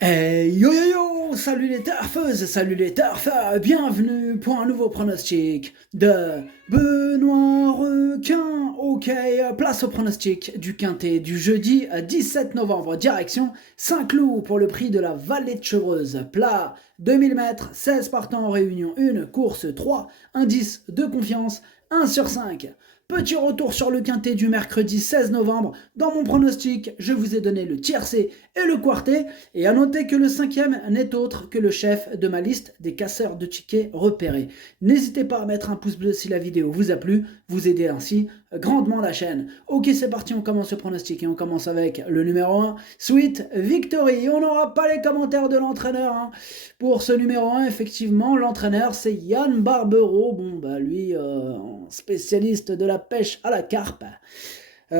Yo yo yo, salut les turfeuses, salut les turfeurs, bienvenue pour un nouveau pronostic de Benoît Requin. Ok, place au pronostic du quintet du jeudi 17 novembre, direction Saint-Cloud pour le prix de la Vallée de Chevreuse. Plat 2000 mètres, 16 partants en réunion 1, course 3, indice de confiance 1 sur 5. Petit retour sur le quintet du mercredi 16 novembre. Dans mon pronostic, je vous ai donné le tiercé et le quartet. Et à noter que le cinquième n'est autre que le chef de ma liste des casseurs de tickets repérés. N'hésitez pas à mettre un pouce bleu si la vidéo vous a plu, vous aidez ainsi grandement la chaîne. Ok, c'est parti, on commence le pronostic et on commence avec le numéro 1, Sweet Victory. On n'aura pas les commentaires de l'entraîneur. Pour ce numéro 1, effectivement, l'entraîneur c'est Yann Barbero. Bon, bah lui, spécialiste de la pêche à la carpe. Il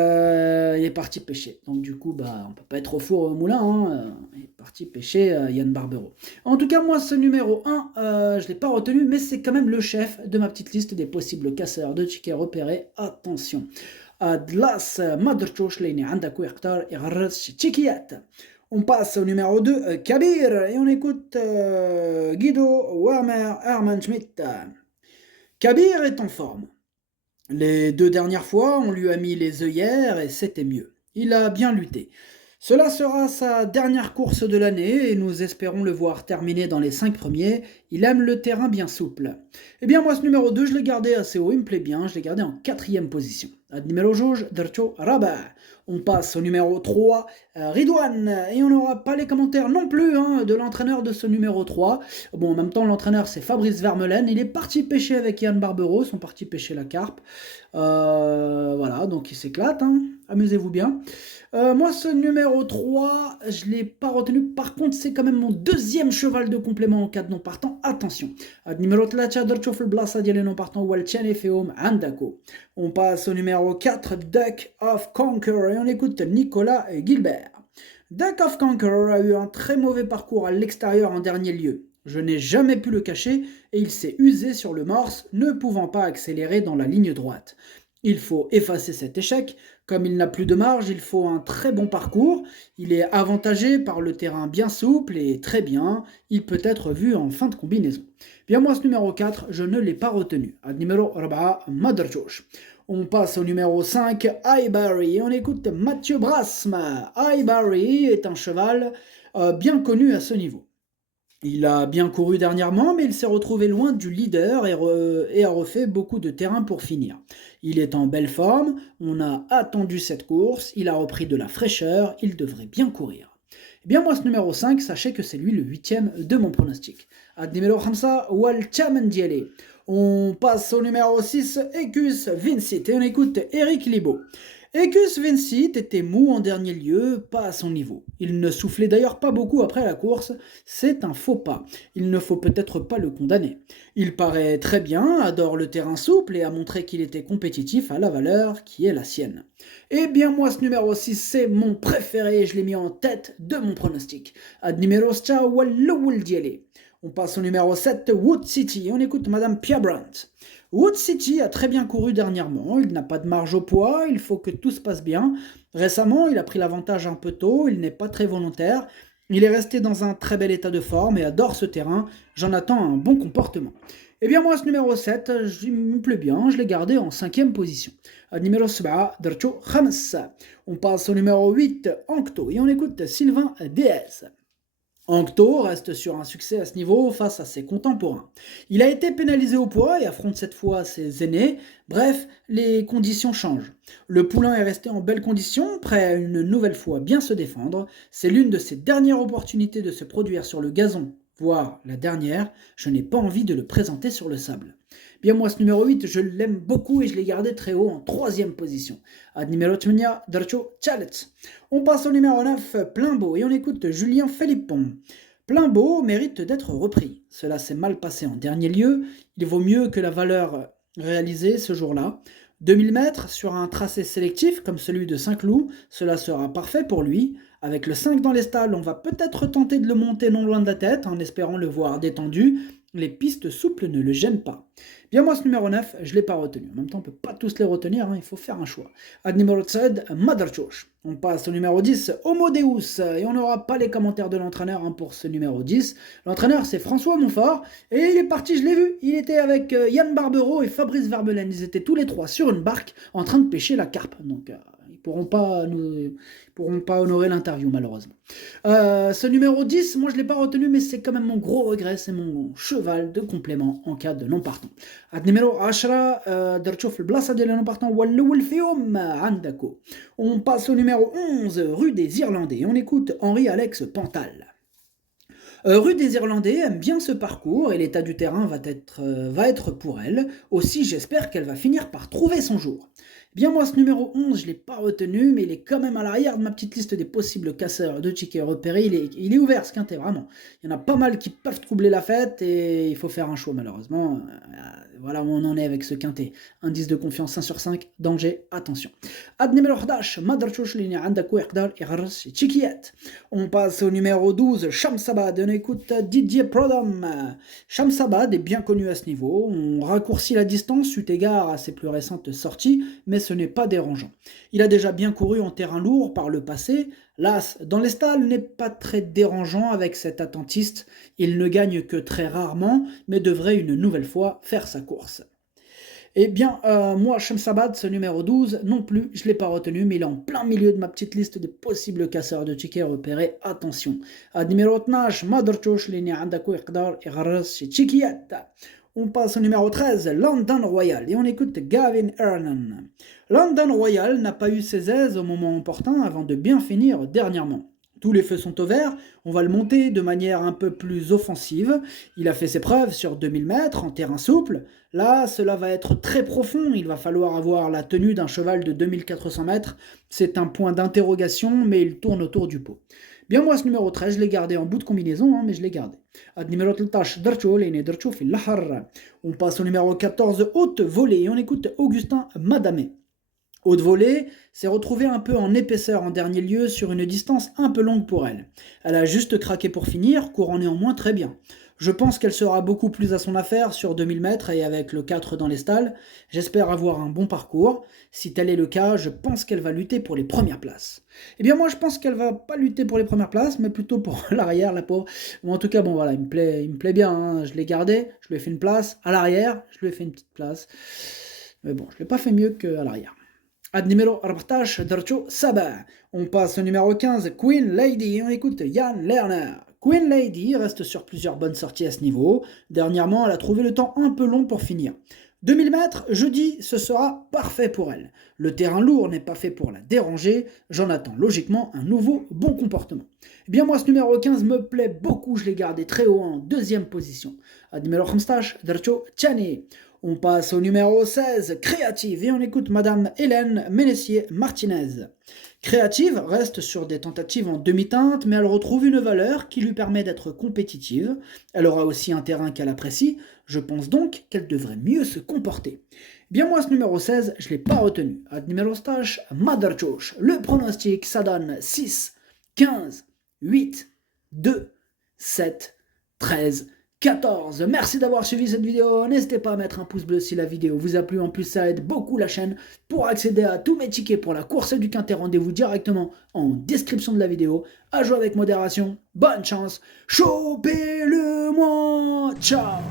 est parti pêcher. Donc du coup, bah, on peut pas être au four au moulin. Il est parti pêcher Yann Barbero. En tout cas, moi, ce numéro 1, je ne l'ai pas retenu, mais c'est quand même le chef de ma petite liste des possibles casseurs de tickets repérés. Attention. Adlas Madrchosh Leini Andakou Yakhtar Irras Tchikiyat. On passe au numéro 2, Kabir, et on écoute Guido Wermer Hermann Schmidt. Kabir est en forme. Les 2 dernières fois, on lui a mis les œillères et c'était mieux. Il a bien lutté. Cela sera sa dernière course de l'année et nous espérons le voir terminer dans les 5 premiers. Il aime le terrain bien souple. Eh bien moi ce numéro 2, je l'ai gardé assez haut, il me plaît bien, je l'ai gardé en 4e position. Ad numéro jauge, Dercho Rabat. On passe au numéro 3, Ridwan, et on n'aura pas les commentaires non plus de l'entraîneur de ce numéro 3. Bon, en même temps, l'entraîneur c'est Fabrice Vermeulen, il est parti pêcher avec Yann Barbero, ils sont partis pêcher la carpe. Voilà, donc il s'éclate, amusez-vous bien. Moi, ce numéro 3, je ne l'ai pas retenu. Par contre, c'est quand même mon deuxième cheval de complément en cas de non partant. Attention. Numéro 3, Derchof Blassa diale non partant, Walchen Feum Andako. On passe au numéro 4, Duck of Conquer, et on écoute Nicolas Gilbert. Duck of Conquer a eu un très mauvais parcours à l'extérieur en dernier lieu. Je n'ai jamais pu le cacher et il s'est usé sur le morse, ne pouvant pas accélérer dans la ligne droite. Il faut effacer cet échec. Comme il n'a plus de marge, il faut un très bon parcours. Il est avantagé par le terrain bien souple et très bien. Il peut être vu en fin de combinaison. Bien moi, ce numéro 4, je ne l'ai pas retenu. Ad numéro 4, Mother Josh. On passe au numéro 5, Ibarry, et on écoute Mathieu Brasme. Ibarry est un cheval bien connu à ce niveau. Il a bien couru dernièrement, mais il s'est retrouvé loin du leader et a refait beaucoup de terrain pour finir. Il est en belle forme, on a attendu cette course, il a repris de la fraîcheur, il devrait bien courir. Eh bien moi ce numéro 5, sachez que c'est lui le 8e de mon pronostic. Ad numéro 5, Walchamendiele. On passe au numéro 6, Ecus Vincit, et on écoute Eric Libaud. Ecus Vincit était mou en dernier lieu, pas à son niveau. Il ne soufflait d'ailleurs pas beaucoup après la course, c'est un faux pas. Il ne faut peut-être pas le condamner. Il paraît très bien, adore le terrain souple et a montré qu'il était compétitif à la valeur qui est la sienne. Eh bien moi ce numéro 6 c'est mon préféré, je l'ai mis en tête de mon pronostic. Ad numéro 7, Wallouldiele. On passe au numéro 7, Wood City, on écoute Madame Pia Brandt. Wood City a très bien couru dernièrement, il n'a pas de marge au poids, il faut que tout se passe bien. Récemment, il a pris l'avantage un peu tôt, il n'est pas très volontaire. Il est resté dans un très bel état de forme et adore ce terrain. J'en attends un bon comportement. Eh bien moi, ce numéro 7, il me plaît bien, je l'ai gardé en 5e position. Numéro 7, Dercho Khams. On passe au numéro 8, Ancto, et on écoute Sylvain DS. Ancto reste sur un succès à ce niveau face à ses contemporains. Il a été pénalisé au poids et affronte cette fois ses aînés. Bref, les conditions changent. Le poulain est resté en belle condition, prêt à une nouvelle fois bien se défendre. C'est l'une de ses dernières opportunités de se produire sur le gazon, voire la dernière. Je n'ai pas envie de le présenter sur le sable. Bien moi, ce numéro 8, je l'aime beaucoup et je l'ai gardé très haut en 3e position. Ad numéro 8, Darcho Chalet. On passe au numéro 9, Plein-Beau, et on écoute Julien Philippon. Plein-Beau mérite d'être repris. Cela s'est mal passé en dernier lieu. Il vaut mieux que la valeur réalisée ce jour-là. 2000 mètres sur un tracé sélectif comme celui de Saint-Cloud, cela sera parfait pour lui. Avec le 5 dans les stalles, on va peut-être tenter de le monter non loin de la tête en espérant le voir détendu. Les pistes souples ne le gênent pas. Bien moi, ce numéro 9, je ne l'ai pas retenu. En même temps, on ne peut pas tous les retenir, hein, il faut faire un choix. Ad numéro 7, Madarchosh. On passe au numéro 10, Homo Deus. Et on n'aura pas les commentaires de l'entraîneur hein, pour ce numéro 10. L'entraîneur, c'est François Montfort. Et il est parti, je l'ai vu. Il était avec Yann Barbero et Fabrice Verbelen. Ils étaient tous les trois sur une barque en train de pêcher la carpe. Donc, ils pourront pas honorer l'interview, malheureusement. Ce numéro 10, moi je ne l'ai pas retenu, mais c'est quand même mon gros regret, c'est mon cheval de complément en cas de non partant. Numéro 10, درتشوف البلاصة ديال non partant والأول فيهم عندكو. On passe au numéro 11, rue des Irlandais, et on écoute Henri-Alex Pantal. Rue des Irlandais aime bien ce parcours et l'état du terrain va être pour elle. Aussi, j'espère qu'elle va finir par trouver son jour. Bien moi, ce numéro 11, je ne l'ai pas retenu, mais il est quand même à l'arrière de ma petite liste des possibles casseurs de tickets repérés. Il est ouvert, ce quintet, vraiment. Il y en a pas mal qui peuvent troubler la fête et il faut faire un choix, malheureusement. Voilà où on en est avec ce quintet. Indice de confiance 5 sur 5, danger, attention. Ad numéro 11, Madarchosh Lini Andakou Ekdal Eraras Chikiet. On passe au numéro 12, Shamsabad. On écoute Didier Prodom. Shamsabad est bien connu à ce niveau. On raccourcit la distance eu égard à ses plus récentes sorties, mais ce n'est pas dérangeant. Il a déjà bien couru en terrain lourd par le passé. L'As dans les stalles n'est pas très dérangeant avec cet attentiste. Il ne gagne que très rarement, mais devrait une nouvelle fois faire sa course. Eh bien, moi, Shamsabad, ce numéro 12, non plus, je ne l'ai pas retenu, mais il est en plein milieu de ma petite liste de possibles casseurs de tickets repérés. Attention. Numéro 12, Madarchosh Lini Andakou Iqdar Igharas Chikiet. On passe au numéro 13, London Royal, et on écoute Gavin Ernan. London Royal n'a pas eu ses aises au moment opportun avant de bien finir dernièrement. Tous les feux sont au vert, on va le monter de manière un peu plus offensive. Il a fait ses preuves sur 2000 mètres en terrain souple. Là, cela va être très profond, il va falloir avoir la tenue d'un cheval de 2400 mètres. C'est un point d'interrogation, mais il tourne autour du pot. Bien moi, ce numéro 13, je l'ai gardé en bout de combinaison, hein, mais je l'ai gardé. Numéro 13, on passe au numéro 14, haute volée, et on écoute Augustin Madamé. Haute volée s'est retrouvée un peu en épaisseur en dernier lieu sur une distance un peu longue pour elle. Elle a juste craqué pour finir, courant néanmoins très bien. Je pense qu'elle sera beaucoup plus à son affaire sur 2000 mètres et avec le 4 dans les stalles. J'espère avoir un bon parcours. Si tel est le cas, je pense qu'elle va lutter pour les premières places. Eh bien moi je pense qu'elle va pas lutter pour les premières places, mais plutôt pour l'arrière, la pauvre. Ou en tout cas, bon voilà, il me plaît bien, hein. Je l'ai gardé, je lui ai fait une place. À l'arrière, je lui ai fait une petite place. Mais bon, je ne l'ai pas fait mieux qu'à l'arrière. Ad numéro 14, Darcho Sabah. On passe au numéro 15, Queen Lady, et on écoute Yann Lerner. Queen Lady reste sur plusieurs bonnes sorties à ce niveau. Dernièrement, elle a trouvé le temps un peu long pour finir. 2000 mètres, jeudi, ce sera parfait pour elle. Le terrain lourd n'est pas fait pour la déranger. J'en attends logiquement un nouveau bon comportement. Eh bien moi, ce numéro 15 me plaît beaucoup. Je l'ai gardé très haut en deuxième position. Ad numéro 15, Darcho Chani. On passe au numéro 16, Créative, et on écoute Madame Hélène Ménessier-Martinez. Créative reste sur des tentatives en demi-teinte, mais elle retrouve une valeur qui lui permet d'être compétitive. Elle aura aussi un terrain qu'elle apprécie. Je pense donc qu'elle devrait mieux se comporter. Bien moi, ce numéro 16, je ne l'ai pas retenu. Ad numéro stage, Madarchosh. Le pronostic, ça donne 6, 15, 8, 2, 7, 13, 14. Merci d'avoir suivi cette vidéo. N'hésitez pas à mettre un pouce bleu si la vidéo vous a plu. En plus, ça aide beaucoup la chaîne. Pour accéder à tous mes tickets pour la course du quintet, rendez-vous directement en description de la vidéo. À jouer avec modération. Bonne chance. Chopez-le-moi. Ciao.